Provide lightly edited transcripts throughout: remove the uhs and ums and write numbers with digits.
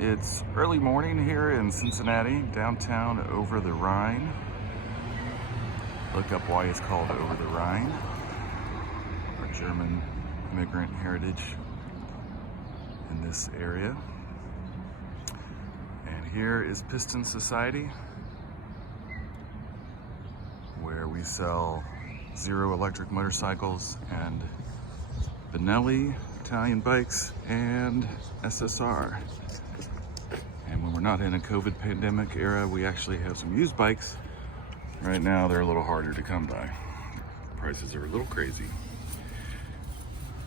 It's early morning here in Cincinnati, downtown over the Rhine. Look up why it's called over the Rhine. Our German immigrant heritage in this area. And here is Piston Society, where we sell Zero electric motorcycles and Benelli Italian bikes and SSR. And when we're not in a COVID pandemic era, we actually have some used bikes. Right now, they're a little harder to come by. Prices are a little crazy.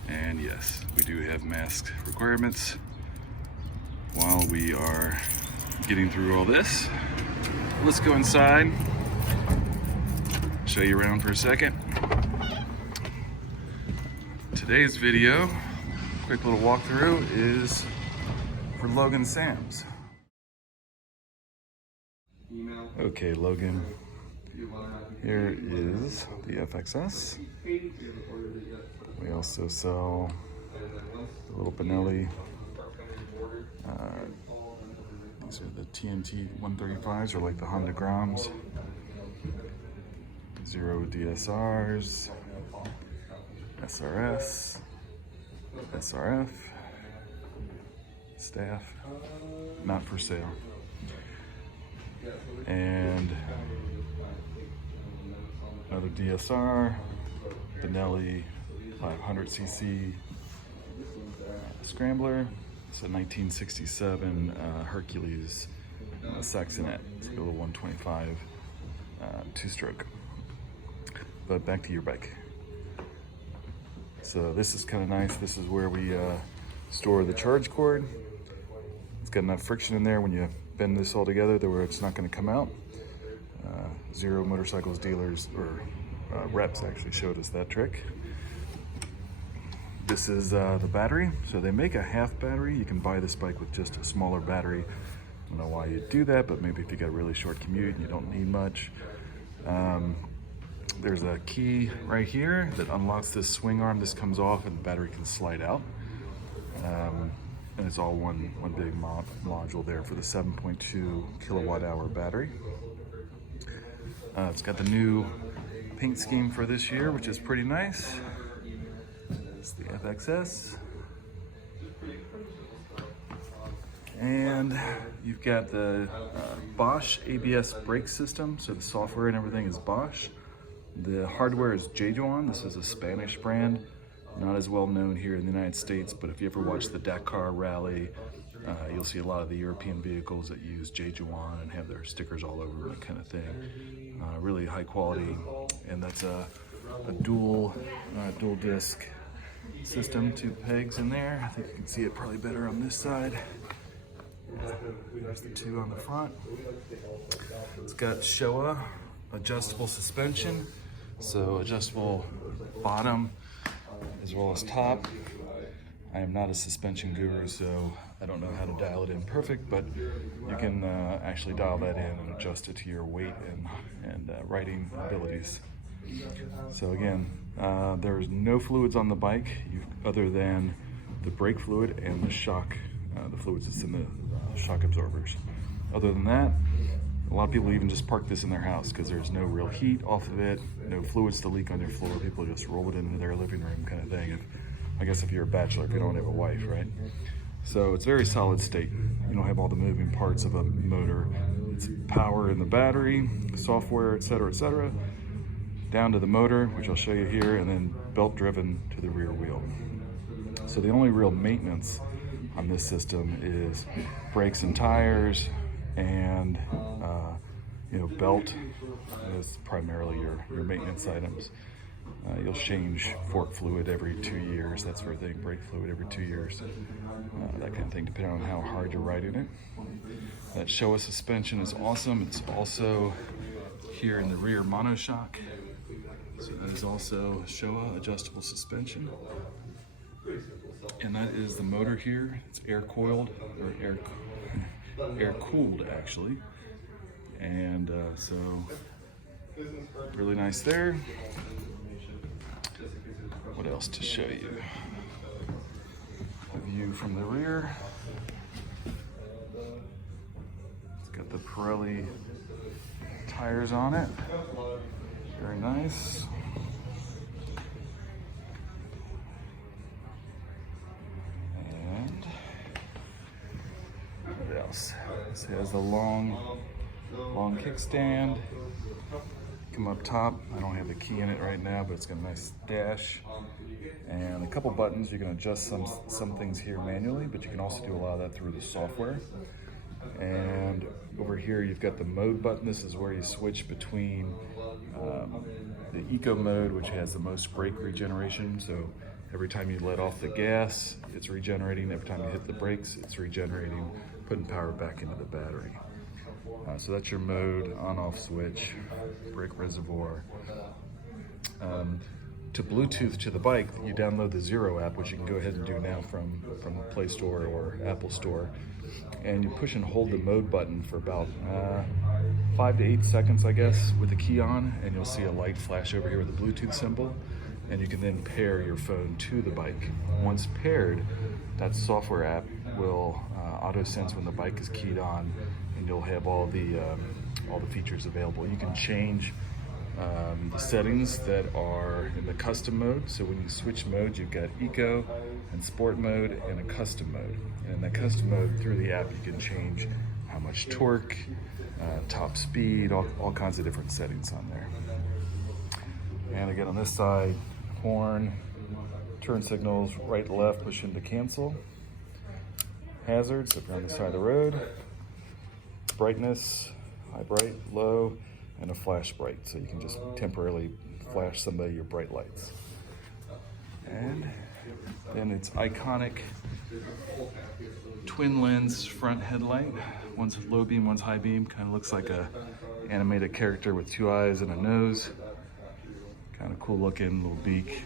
And yes, we do have mask requirements. While we are getting through all this, let's go inside, show you around for a second. Today's video, quick little walkthrough, is for Logan Sams. Okay, Logan, here is the FXS. We also sell the little Benelli. These are the TNT 135s, or like the Honda Groms. Zero DSRs, SRS, SRF, staff, not for sale. And another DSR, Benelli 500cc Scrambler. It's a 1967 Hercules Saxonet. It's a little 125 two-stroke. But back to your bike. So this is kind of nice. This is where we store the charge cord. It's got enough friction in there when you bend this all together that where it's not going to come out. Zero Motorcycles dealers, or reps actually showed us that trick. This is the battery. So they make a half battery. You can buy this bike with just a smaller battery. I don't know why you do that, but maybe if you got a really short commute and you don't need much. There's a key right here that unlocks this swing arm. This comes off and the battery can slide out. And it's all one big module there for the 7.2 kilowatt hour battery. It's got the new paint scheme for this year, which is pretty nice. It's the FXS. And you've got the Bosch ABS brake system. So the software and everything is Bosch. The hardware is Jejuan. This is a Spanish brand. Not as well known here in the United States, but if you ever watch the Dakar Rally, you'll see a lot of the European vehicles that use Jejuan and have their stickers all over that kind of thing. Really high quality, and that's a dual disc system, 2 pegs in there. I think you can see it probably better on this side. There's the 2 on the front. It's got Showa adjustable suspension, so adjustable bottom as well as top. I am not a suspension guru, so I don't know how to dial it in perfect, but you can actually dial that in and adjust it to your weight and riding abilities. So again, there's no fluids on the bike other than the brake fluid and the shock, the fluids that's in the shock absorbers. Other than that, a lot of people even just park this in their house because there's no real heat off of it, no fluids to leak on your floor. People just roll it into their living room kind of thing. I guess if you're a bachelor, if you don't have a wife, right? So it's very solid state. You don't have all the moving parts of a motor. It's power in the battery, software, etc., down to the motor, which I'll show you here, and then belt driven to the rear wheel. So the only real maintenance on this system is brakes and tires, and belt is primarily your maintenance items. You'll change fork fluid every 2 years, that sort of thing, brake fluid every 2 years, that kind of thing, depending on how hard you're riding it. That Showa suspension is awesome. It's also here in the rear monoshock. So that is also Showa adjustable suspension. And that is the motor here. It's air cooled, or air cooled actually. And so really nice there. What else to show you? A view from the rear. Pirelli tires on it. Very nice. And what else? This has the long kickstand. Come up top. I don't have the key in it right now, but it's got a nice dash and a couple buttons. You can adjust some things here manually, but you can also do a lot of that through the software. And over here you've got the mode button. This is where you switch between the eco mode, which has the most brake regeneration. So every time you let off the gas, it's regenerating. Every time you hit the brakes, it's regenerating, putting power back into the battery. So that's your mode, on-off switch, brake reservoir. To Bluetooth to the bike, you download the Zero app, which you can go ahead and do now from the Play Store or Apple Store. And you push and hold the mode button for about 5 to 8 seconds, I guess, with the key on, and you'll see a light flash over here with the Bluetooth symbol, and you can then pair your phone to the bike. Once paired, that software app will auto-sense when the bike is keyed on, and you'll have all the features available. You can change the settings that are in the custom mode. So when you switch modes, you've got eco and sport mode and a custom mode. And in the custom mode, through the app, you can change how much torque, top speed, all kinds of different settings on there. And again, on this side, horn, turn signals, right, left, push in to cancel. Hazards, if you're on the side of the road. Brightness, high bright, low, and a flash bright, so you can just temporarily flash somebody your bright lights. And then it's iconic twin lens front headlight. One's low beam, one's high beam. Kind of looks like a animated character with 2 eyes and a nose. Kind of cool looking, little beak.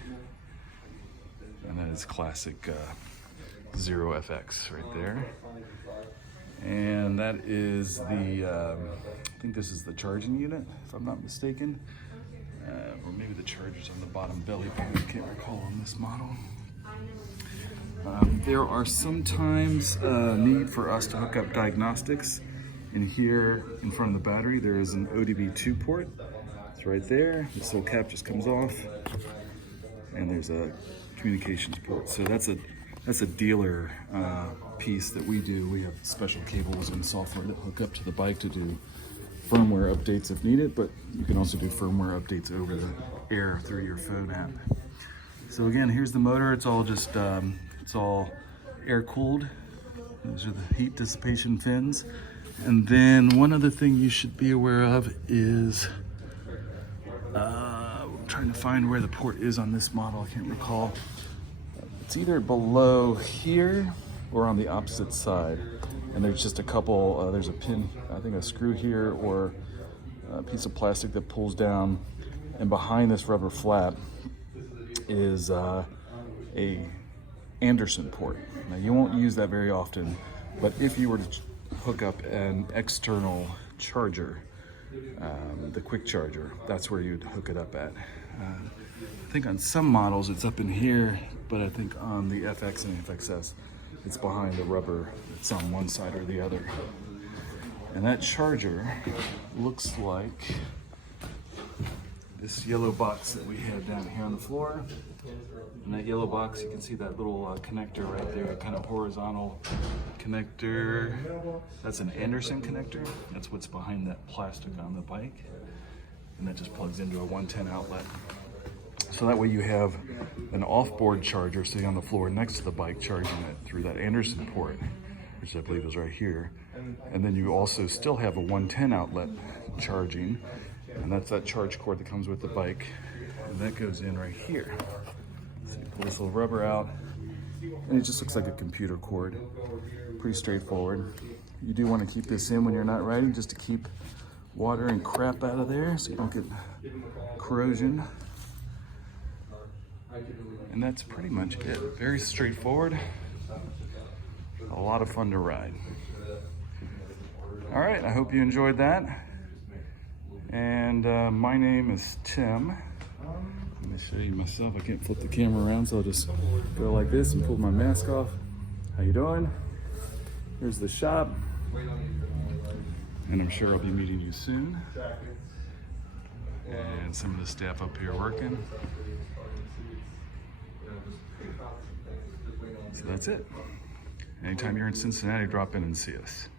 And that is classic Zero FX right there. And that is the, I think this is the charging unit, if I'm not mistaken. Or maybe the charger's on the bottom belly button, I can't recall on this model. There are sometimes need for us to hook up diagnostics. And here in front of the battery, there is an ODB2 port. It's right there. This little cap just comes off. And there's a communications port. So that's a dealer piece that we do. We have special cables and software that hook up to the bike to do firmware updates if needed, but you can also do firmware updates over the air through your phone app. So again, here's the motor. It's all just, it's all air cooled. Those are the heat dissipation fins. And then one other thing you should be aware of is, I'm trying to find where the port is on this model, I can't recall. It's either below here or on the opposite side. And there's just a couple, there's a pin, I think a screw here or a piece of plastic that pulls down. And behind this rubber flap is a Anderson port. Now you won't use that very often, but if you were to hook up an external charger, the quick charger, that's where you'd hook it up at. I think on some models it's up in here, but I think on the FX and FXS, it's behind the rubber. It's on one side or the other. And that charger looks like this yellow box that we have down here on the floor. In that yellow box, you can see that little connector right there, kind of horizontal connector. That's an Anderson connector. That's what's behind that plastic on the bike. And that just plugs into a 110 outlet. So that way you have an off-board charger sitting on the floor next to the bike charging it through that Anderson port, which I believe is right here. And then you also still have a 110 outlet charging, and that's that charge cord that comes with the bike. And that goes in right here. So you pull this little rubber out, and it just looks like a computer cord. Pretty straightforward. You do want to keep this in when you're not riding, just to keep water and crap out of there so you don't get corrosion. And that's pretty much it. Very straightforward. A lot of fun to ride. All right, I hope you enjoyed that. And my name is Tim. Let me show you myself. I can't flip the camera around, so I'll just go like this and pull my mask off. How you doing? Here's the shop. and I'm sure I'll be meeting you soon. And some of the staff up here working. So that's it. Anytime you're in Cincinnati, drop in and see us.